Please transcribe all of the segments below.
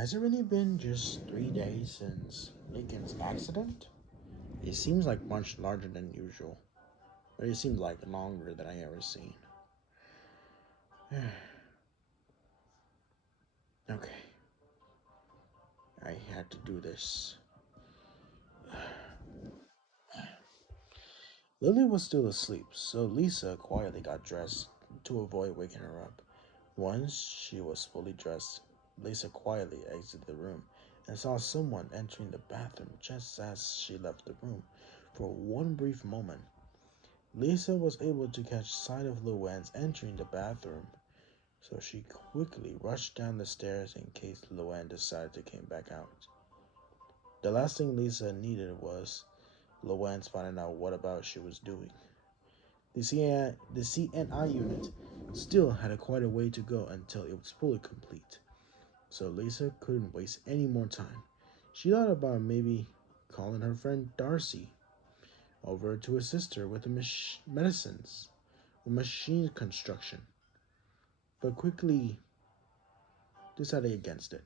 Has it really been just 3 days since Lincoln's accident? It seems like much larger than usual, but it seems like longer than I ever seen. Okay, I had to do this. Lily was still asleep, so Lisa quietly got dressed to avoid waking her up. Once she was fully dressed, Lisa quietly exited the room and saw someone entering the bathroom just as she left the room. For one brief moment, Lisa was able to catch sight of Luanne's entering the bathroom, so she quickly rushed down the stairs in case Luanne decided to come back out. The last thing Lisa needed was Luanne's finding out what about she was doing. The CNI unit still had quite a way to go until it was fully complete, so Lisa couldn't waste any more time. She thought about maybe calling her friend Darcy over to assist her with the medicines or machine construction, but quickly decided against it.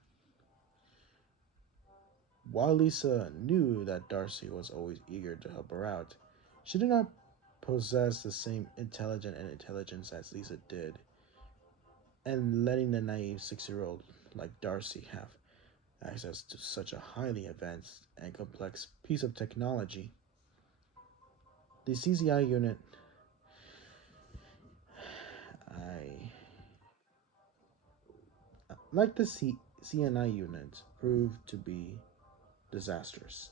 While Lisa knew that Darcy was always eager to help her out, she did not possess the same intelligence as Lisa did, and letting the naive 6-year-old like Darcy have access to such a highly advanced and complex piece of technology. The CZI unit, I like the CNI unit, proved to be disastrous.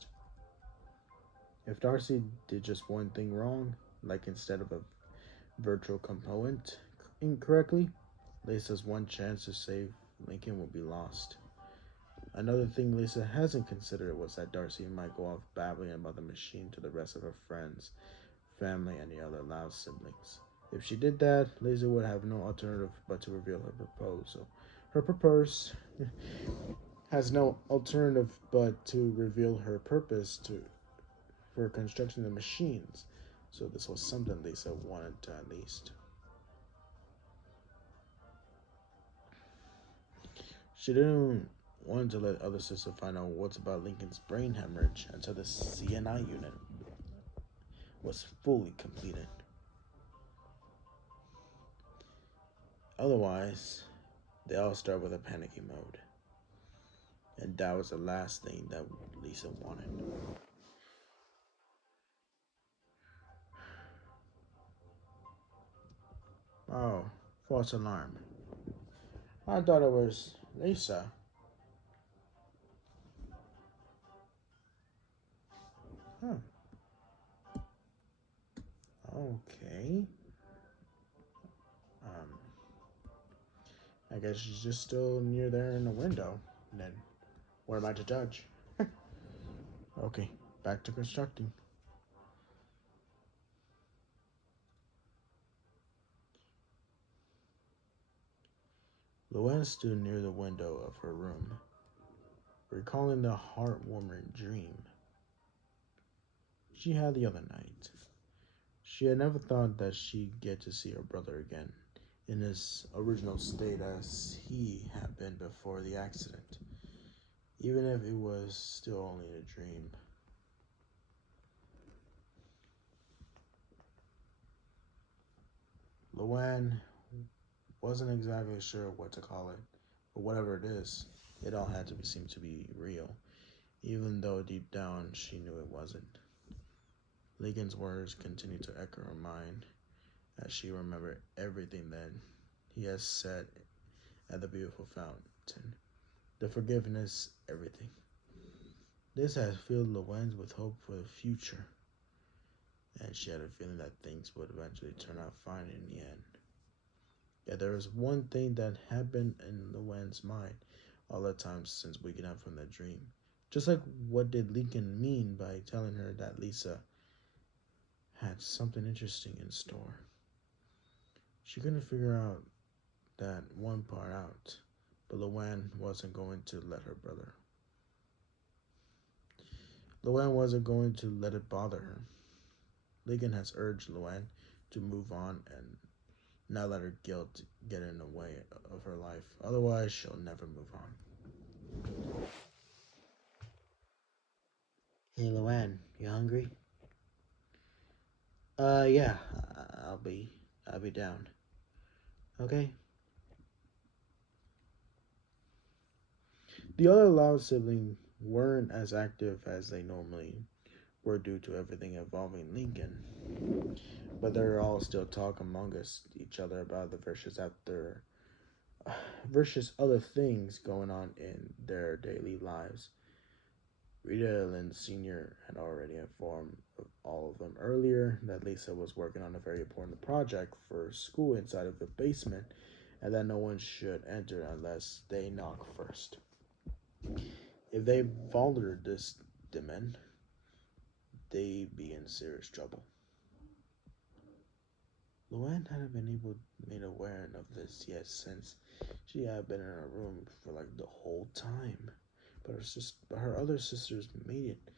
If Darcy did just one thing wrong, like instead of a virtual component incorrectly, Lisa's one chance to save Lincoln would be lost. Another thing Lisa hasn't considered was that Darcy might go off babbling about the machine to the rest of her friends, family, and the other loud siblings. If she did that, Lisa would have no alternative but to reveal her proposal. Her purpose has no alternative but to reveal her purpose for constructing the machines. So this was something Lisa wanted to at least. She didn't want to let other sisters find out what's about Lincoln's brain hemorrhage until the CNI unit was fully completed. Otherwise, they all start with a panicky mode. And that was the last thing that Lisa wanted. Oh, false alarm. I thought it was Lisa. Huh. Okay. Um, I guess she's just still near there in the window. And then, what am I to judge? Okay, back to constructing. Luanne stood near the window of her room, recalling the heartwarming dream she had the other night. She had never thought that she'd get to see her brother again in his original state as he had been before the accident, even if it was still only a dream. Luanne wasn't exactly sure what to call it, but whatever it is, it all had to seem to be real, even though deep down she knew it wasn't. Lincoln's words continued to echo her mind as she remembered everything that he has said at the beautiful fountain. The forgiveness, everything. This had filled Luanne with hope for the future, and she had a feeling that things would eventually turn out fine in the end. Yet there was one thing that had been in Luanne's mind all the time since waking up from that dream. Just like what did Lincoln mean by telling her that Lisa had something interesting in store? She couldn't figure out that one part out, but Luanne wasn't going to let her brother. Luanne wasn't going to let it bother her. Lincoln has urged Luanne to move on and not let her guilt get in the way of her life. Otherwise, she'll never move on. Hey, Luanne, you hungry? Yeah, I'll be, I'll be down. Okay. The other Loud siblings weren't as active as they normally were due to everything involving Lincoln, but they're all still talk among us each other about the versus other things going on in their daily lives. Rita Lynn Sr. had already informed all of them earlier that Lisa was working on a very important project for school inside of the basement and that no one should enter unless they knock first. If they faltered this demand, they'd be in serious trouble. Luanne hadn't been made aware of this yet since she had been in her room for like the whole time. But her other sisters made it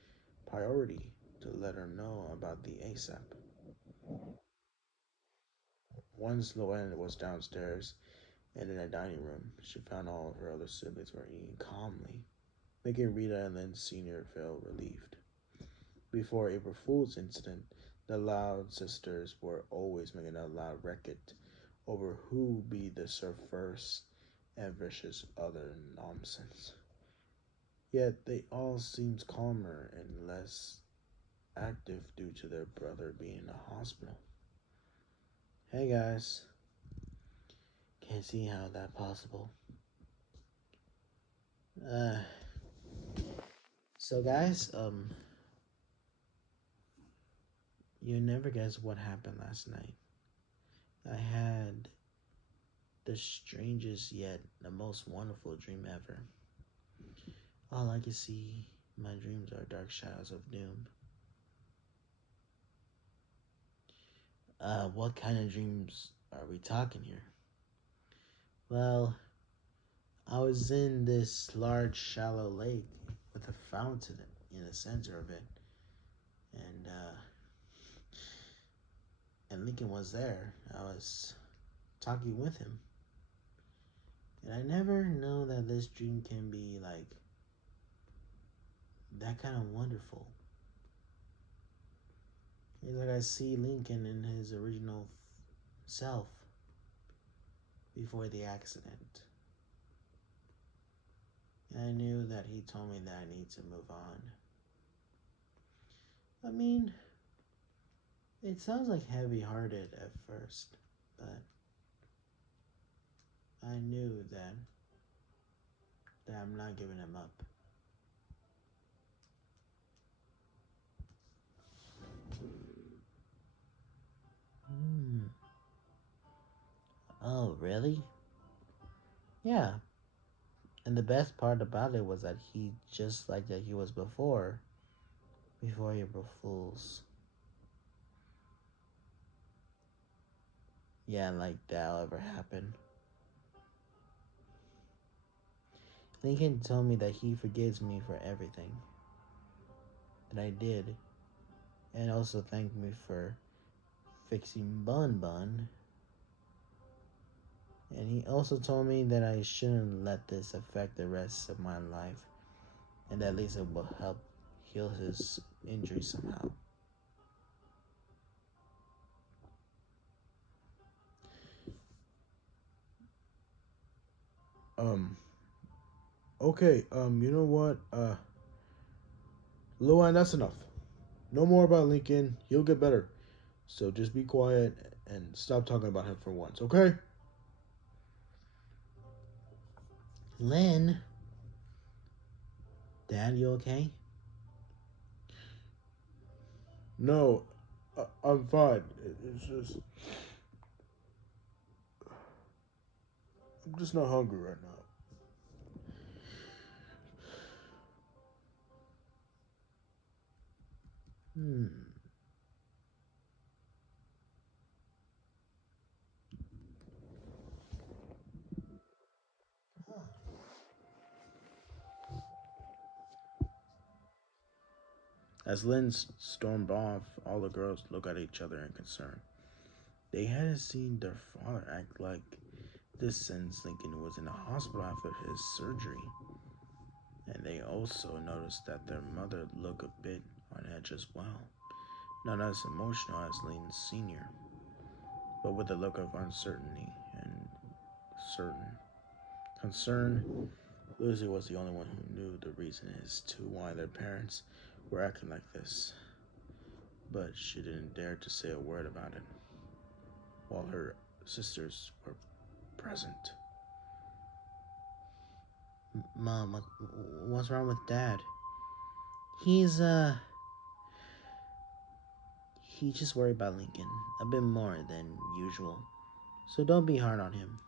priority to let her know about the ASAP. Once Luanne was downstairs and in a dining room, she found all of her other siblings were eating calmly, making Rita and Lynn Sr. feel relieved. Before April Fool's incident, the Loud sisters were always making a loud racket over who be the surfers and vicious other nonsense. Yet they all seemed calmer and less active due to their brother being in a hospital. Hey guys, can't see how that possible. Uh, so guys, you never guess what happened last night. I had the strangest yet the most wonderful dream ever. All I can see, my dreams are dark shadows of doom. What kind of dreams are we talking here? Well, I was in this large, shallow lake with a fountain in the center of it, and Lincoln was there. I was talking with him, and I never know that this dream can be like that kind of wonderful. It's like I see Lincoln in his original self before the accident. And I knew that he told me that I need to move on. I mean, it sounds like heavy hearted at first, but I knew that I'm not giving him up. Hmm. Oh, really? Yeah. And the best part about it was that he just like that he was before April Fools. Yeah, like that'll ever happen. Lincoln told me that he forgives me for everything that I did, and also thanked me for fixing Bun Bun. And he also told me that I shouldn't let this affect the rest of my life, and that Lisa will help heal his injury somehow. Um, okay, you know what? Luan, that's enough. No more about Lincoln. He'll get better. So just be quiet and stop talking about him for once, okay? Lynn, Dad, you okay? No, I'm fine. It's just I'm just not hungry right now. Hmm. As Lynn stormed off, all the girls looked at each other in concern. They hadn't seen their father act like this since Lincoln was in the hospital after his surgery. And they also noticed that their mother looked a bit on edge as well. Not as emotional as Lane Sr., but with a look of uncertainty and certain concern. Lucy was the only one who knew the reason as to why their parents were acting like this, but she didn't dare to say a word about it while her sisters were present. Mom, what's wrong with Dad? He's, he just worried about Lincoln a bit more than usual, so don't be hard on him.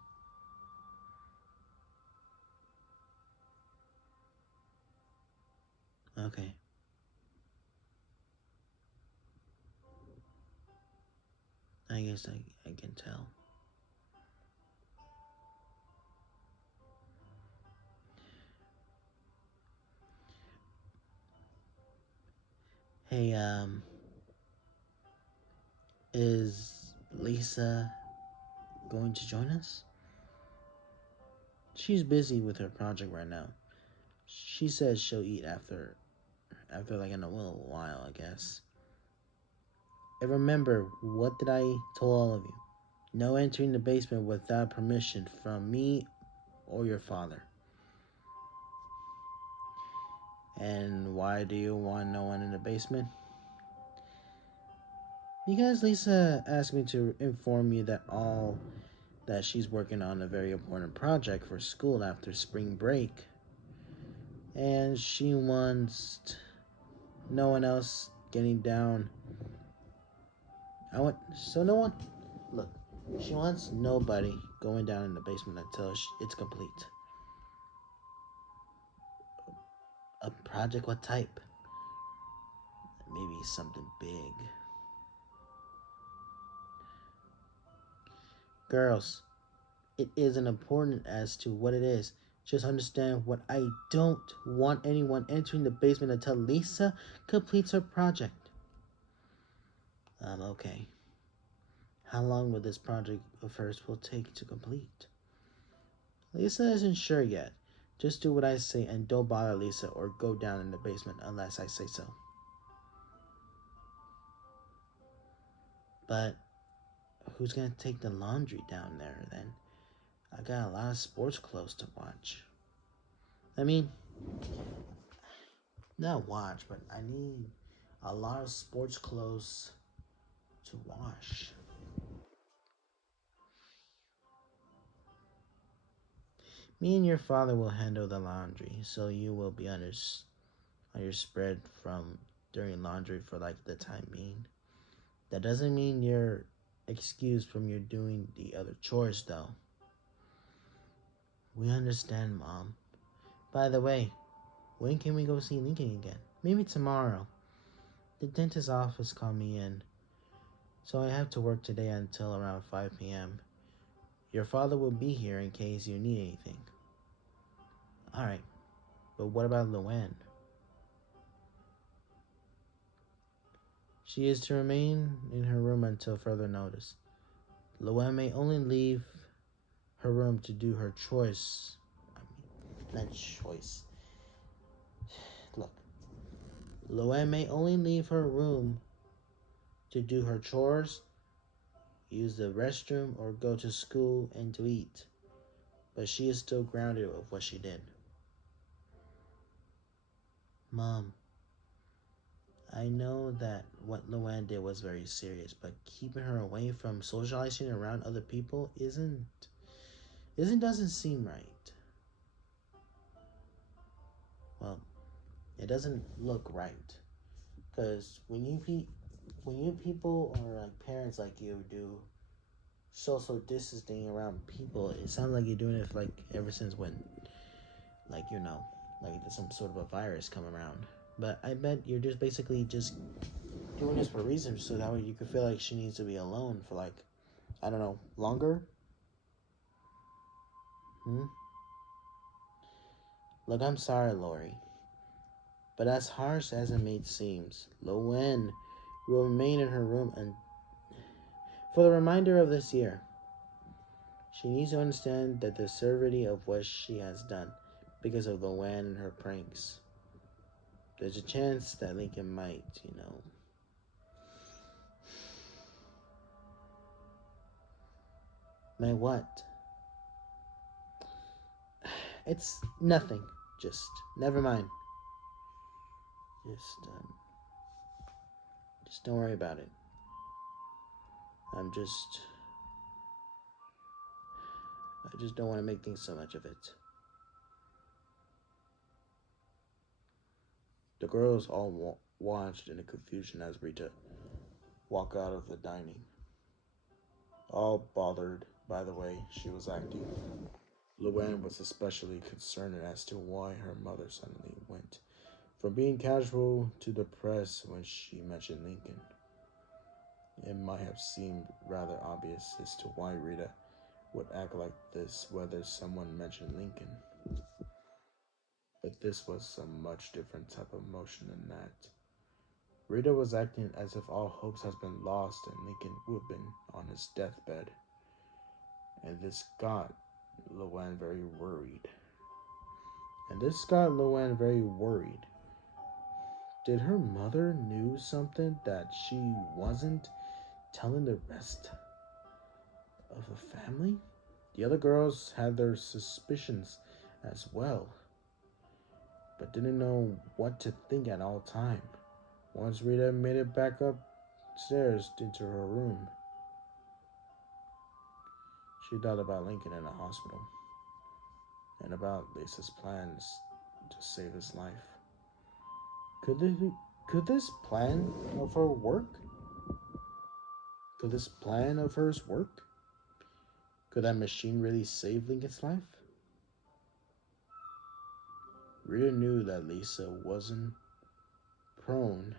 Okay. I guess I can tell. Hey, is Lisa going to join us? She's busy with her project right now. She says she'll eat after like in a little while, I guess. And remember, what did I tell all of you? No entering the basement without permission from me or your father. And why do you want no one in the basement? Because Lisa asked me to inform you that she's working on a very important project for school after spring break. And she wants no one else getting down. No one. Look, she wants nobody going down in the basement until it's complete. A project? What type? Maybe something big. Girls, it isn't important as to what it is. Just understand what I don't want anyone entering the basement until Lisa completes her project. Okay. How long will this project of hers will take to complete? Lisa isn't sure yet. Just do what I say and don't bother Lisa or go down in the basement unless I say so. But who's gonna take the laundry down there then? I got a lot of sports clothes to watch. I mean, not watch, but I need a lot of sports clothes to wash. Me and your father will handle the laundry, so you will be on your spread from during laundry for like the time being. That doesn't mean you're excused from your doing the other chores though. We understand, Mom. By the way, when can we go see Lincoln again? Maybe tomorrow. The dentist's office called me in, so I have to work today until around 5 p.m. Your father will be here in case you need anything. Alright, but what about Luanne? She is to remain in her room until further notice. Luanne may only leave her room to do her choice. Not choice. Look, Luanne may only leave her room to do her chores, use the restroom, or go to school and to eat. But she is still grounded of what she did. Mom, I know that what Luanne did was very serious, but keeping her away from socializing around other people doesn't seem right. Well, it doesn't look right, because when you people or like parents like you do social distancing around people, it sounds like you're doing it like ever since when, like like some sort of a virus come around. But I bet you're just basically just doing this for reasons so that way you could feel like she needs to be alone for like, I don't know, longer. Hmm? Look, I'm sorry, Lori, but as harsh as it may seem, Luanne will remain in her room and for the remainder of this year. She needs to understand that the severity of what she has done. because of Luanne and her pranks. There's a chance that Lincoln might. Might what? It's nothing. Just never mind. Just just don't worry about it. I'm just I just don't want to make things so much of it. The girls all watched in a confusion as Rita walked out of the dining, all bothered by the way she was acting. Luanne was especially concerned as to why her mother suddenly went from being casual to depressed when she mentioned Lincoln. It might have seemed rather obvious as to why Rita would act like this whether someone mentioned Lincoln, but this was a much different type of emotion than that. Rita was acting as if all hopes has been lost and Lincoln would have been on his deathbed, and this got Luanne very worried. Did her mother knew something that she wasn't telling the rest of the family? The other girls had their suspicions as well, but didn't know what to think at all time. Once Rita made it back upstairs into her room, she thought about Lincoln in the hospital and about Lisa's plans to save his life. Could this, could this plan of her work? Could this plan of hers work? Could that machine really save Lincoln's life? Rita knew that Lisa wasn't prone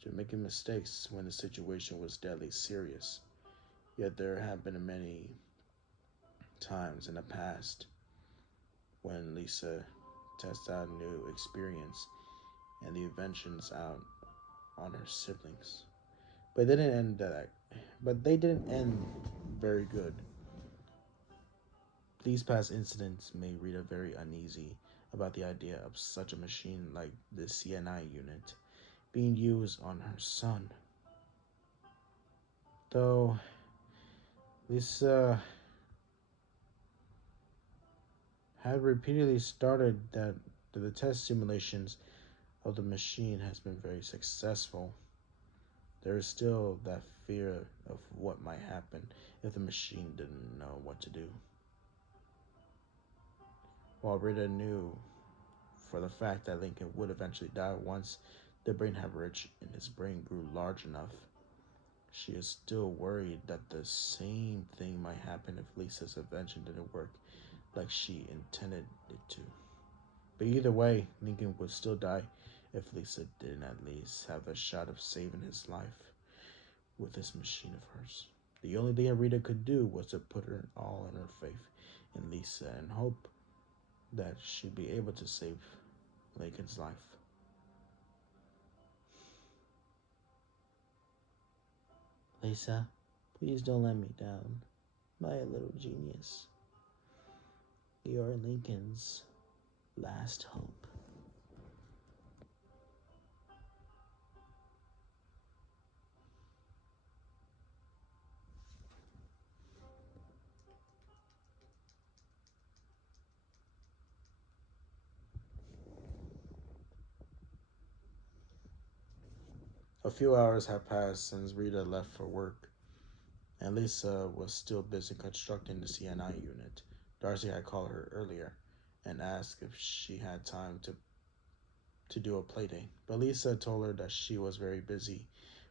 to making mistakes when the situation was deadly serious. Yet there have been many times in the past when Lisa tested out new experience and the inventions out on her siblings. But they didn't end that but they didn't end very good. These past incidents made Rita very uneasy about the idea of such a machine like the CNI unit being used on her son. Though Lisa had repeatedly started that the test simulations of the machine has been very successful, there is still that fear of what might happen if the machine didn't know what to do. While Rita knew for the fact that Lincoln would eventually die once the brain hemorrhage in his brain grew large enough, she is still worried that the same thing might happen if Lisa's invention didn't work like she intended it to. But either way, Lincoln would still die if Lisa didn't at least have a shot of saving his life with this machine of hers. The only thing Rita could do was to put her all in her faith in Lisa and hope that she'd be able to save Lincoln's life. Lisa, please don't let me down, my little genius. You're Lincoln's last hope. A few hours had passed since Rita left for work, and Lisa was still busy constructing the CNI unit. Darcy had called her earlier and asked if she had time to do a playdate, but Lisa told her that she was very busy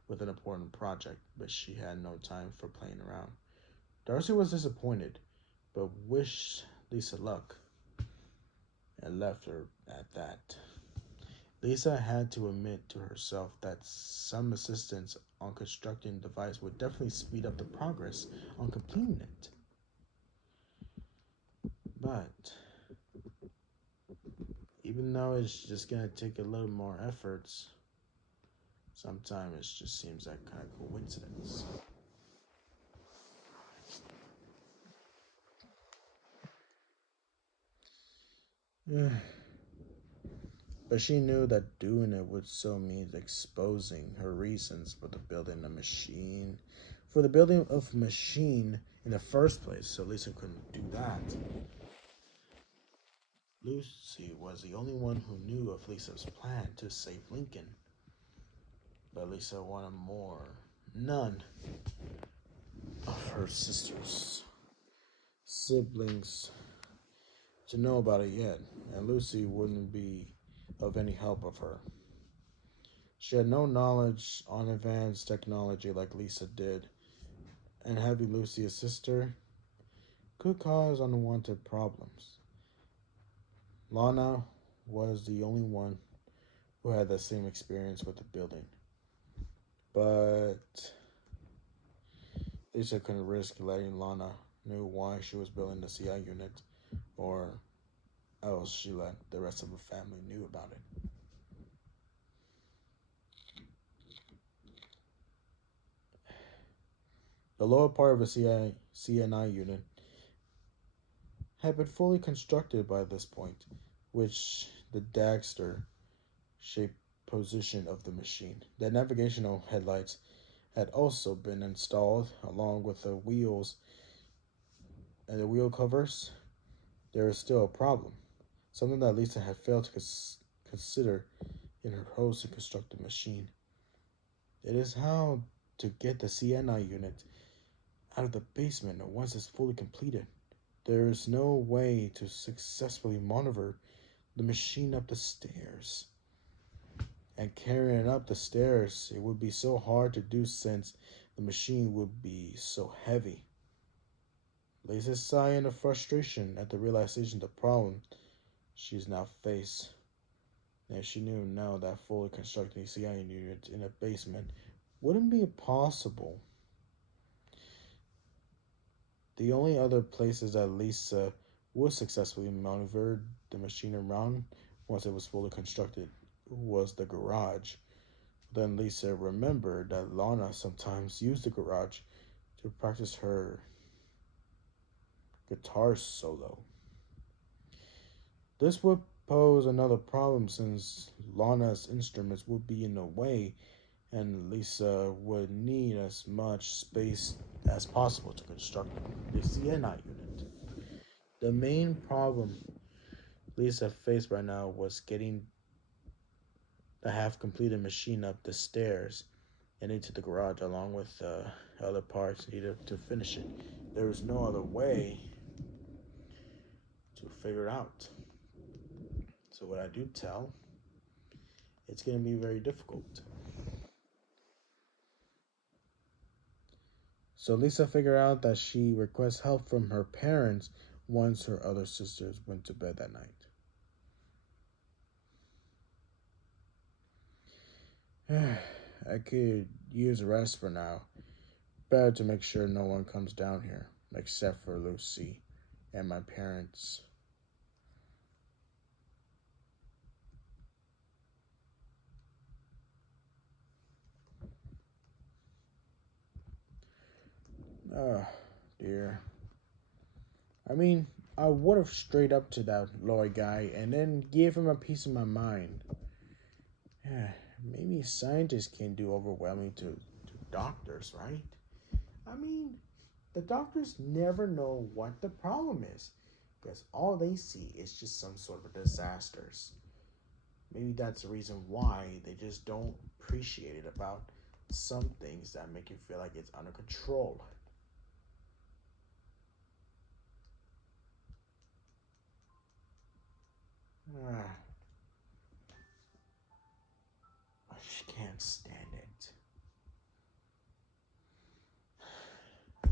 with an important project, but she had no time for playing around. Darcy was disappointed, but wished Lisa luck and left her at that. Lisa had to admit to herself that some assistance on constructing the device would definitely speed up the progress on completing it. But even though it's just gonna take a little more efforts, sometimes it just seems like kind of coincidence. But she knew that doing it would so mean exposing her reasons for the building a machine. For the building of a machine in the first place, so Lisa couldn't do that. Lucy was the only one who knew of Lisa's plan to save Lincoln. But Lisa wanted more. None of her sisters, siblings, to know about it yet, and Lucy wouldn't be of any help of her. She had no knowledge on advanced technology like Lisa did, and having Lucy assist her could cause unwanted problems. Lana was the only one who had the same experience with the building, but Lisa couldn't risk letting Lana know why she was building the CI unit, or else she let the rest of the family knew about it. The lower part of the CNI unit had been fully constructed by this point, which the Dagster shaped position of the machine. The navigational headlights had also been installed along with the wheels and the wheel covers. There is still a problem, something that Lisa had failed to consider in her hopes to construct the machine. It is how to get the CNI unit out of the basement once it's fully completed. There is no way to successfully maneuver the machine up the stairs. And carrying it up the stairs, it would be so hard to do since the machine would be so heavy. Lisa sighed in frustration at the realization of the problem she's now faced. And she knew now that fully constructing a CI unit in a basement wouldn't be possible. The only other places that Lisa would successfully maneuver the machine around once it was fully constructed was the garage. Then Lisa remembered that Lana sometimes used the garage to practice her guitar solo. This would pose another problem since Lana's instruments would be in the way and Lisa would need as much space as possible to construct the Sienna unit. The main problem Lisa faced right now was getting the half completed machine up the stairs and into the garage along with other parts needed to finish it. There was no other way to figure it out. So what I do tell, it's going to be very difficult. So Lisa figured out that she requests help from her parents once her other sisters went to bed that night. I could use rest for now. Better to make sure no one comes down here, except for Lucy and my parents. Oh, dear. I mean, I would have straight up to that Lloyd guy and then give him a piece of my mind. Maybe scientists can do overwhelming to doctors, right? I mean, the doctors never know what the problem is because all they see is just some sort of disasters. Maybe that's the reason why they just don't appreciate it about some things that make you feel like it's under control. Ah, I just can't stand it.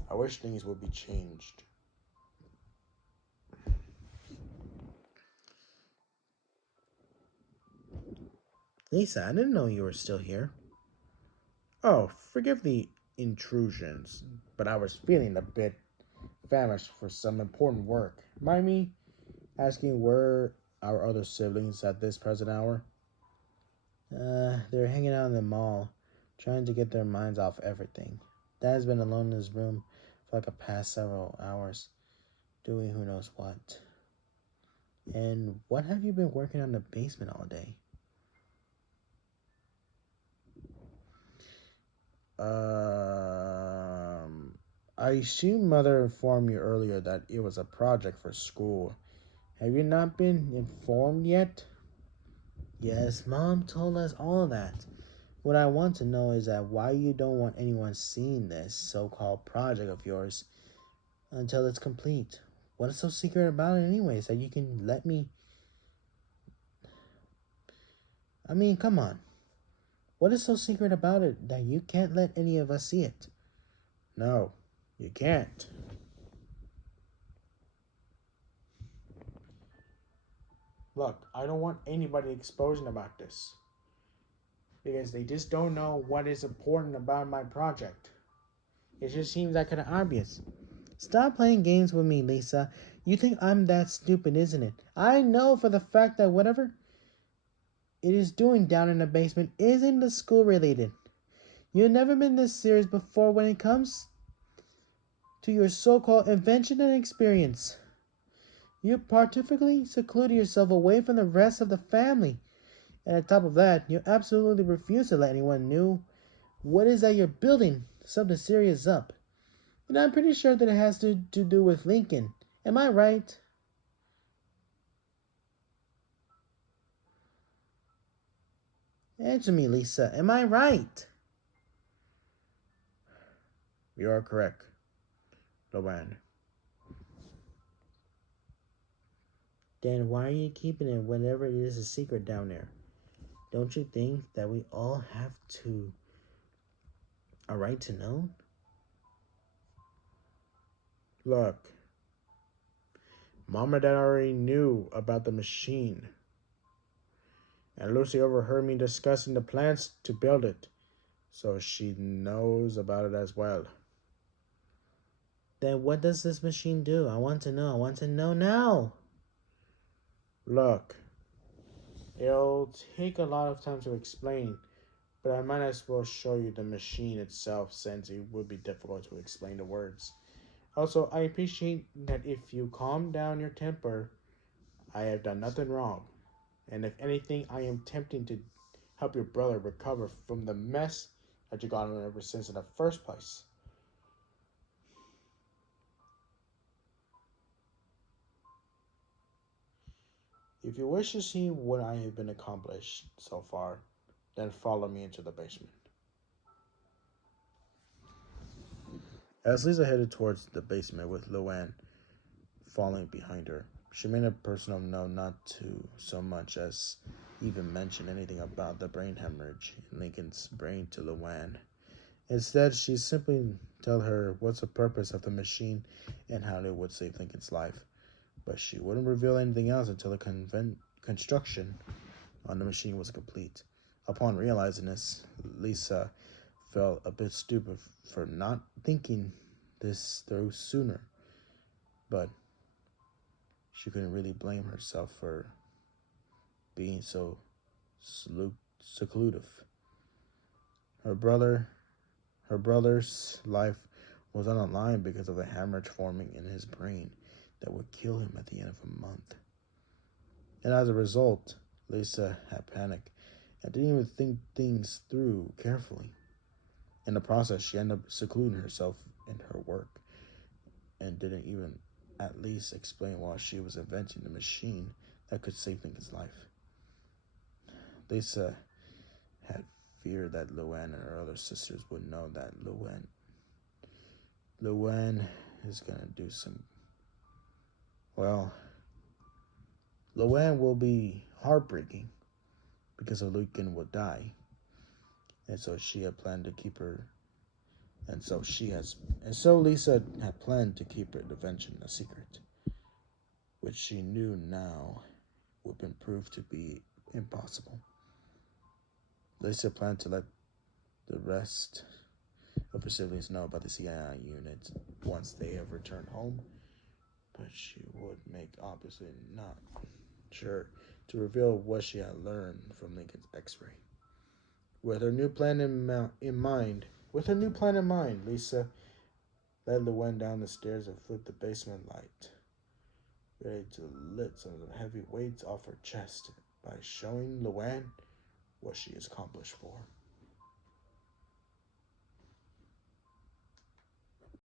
I wish things would be changed. Lisa, I didn't know you were still here. Oh, forgive the intrusions, but I was feeling a bit famished for some important work. Mind me asking where our other siblings at this present hour? They're hanging out in the mall, trying to get their minds off everything. Dad's been alone in his room for like the past several hours, doing who knows what. And what have you been working on in the basement all day? Um, I assume Mother informed you earlier that it was a project for school. Have you not been informed yet? Yes, Mom told us all of that. What I want to know is that why you don't want anyone seeing this so-called project of yours until it's complete. What is so secret about it anyways that you can let me... I mean, come on. What is so secret about it that you can't let any of us see it? No, you can't. Look, I don't want anybody exposing about this because they just don't know what is important about my project. It just seems that kind of obvious. Stop playing games with me, Lisa. You think I'm that stupid, isn't it? I know for the fact that whatever it is doing down in the basement isn't the school related. You've never been this serious before when it comes to your so-called invention and experience. You particularly secluded yourself away from the rest of the family. And on top of that, you absolutely refuse to let anyone know what is that you're building something serious up. And I'm pretty sure that it has to do with Lincoln. Am I right? Answer me, Lisa. Am I right? You are correct, Luan. Then why are you keeping it whenever it is a secret down there? Don't you think that we all have to a right to know? Look, Mom and Dad already knew about the machine, and Lucy overheard me discussing the plans to build it, so she knows about it as well. Then what does this machine do? I want to know. I want to know now. Look, it'll take a lot of time to explain, but I might as well show you the machine itself since it would be difficult to explain the words. Also, I appreciate that if you calm down your temper, I have done nothing wrong. And if anything, I am attempting to help your brother recover from the mess that you got him ever since in the first place. If you wish to see what I have been accomplished so far, then follow me into the basement. As Lisa headed towards the basement with Luanne following behind her, she made a personal note not to so much as even mention anything about the brain hemorrhage in Lincoln's brain to Luanne. Instead, she simply told her what's the purpose of the machine and how it would save Lincoln's life. But she wouldn't reveal anything else until the construction on the machine was complete. Upon realizing this, Lisa felt a bit stupid for not thinking this through sooner, but she couldn't really blame herself for being so seclusive. Her brother, her brother's life was on the line because of a hemorrhage forming in his brain that would kill him at the end of a month. And as a result, Lisa had panicked and didn't even think things through carefully. In the process, she ended up secluding herself in her work and didn't even at least explain why she was inventing the machine that could save Lincoln's life. Lisa had feared that Luanne and her other sisters would know that Luanne is gonna do some... Well, Luanne will be heartbreaking because of Lincoln would die. And so she had planned to keep her and so Lisa had planned to keep her invention a secret, which she knew now would be proved to be impossible. Lisa planned to let the rest of her siblings know about the CIA unit once they have returned home, but she would make obviously not sure to reveal what she had learned from Lincoln's X-ray. With her new plan in mind, Lisa led Luan down the stairs and flipped the basement light. ready to lift some of the heavy weights off her chest by showing Luanne what she is accomplished for.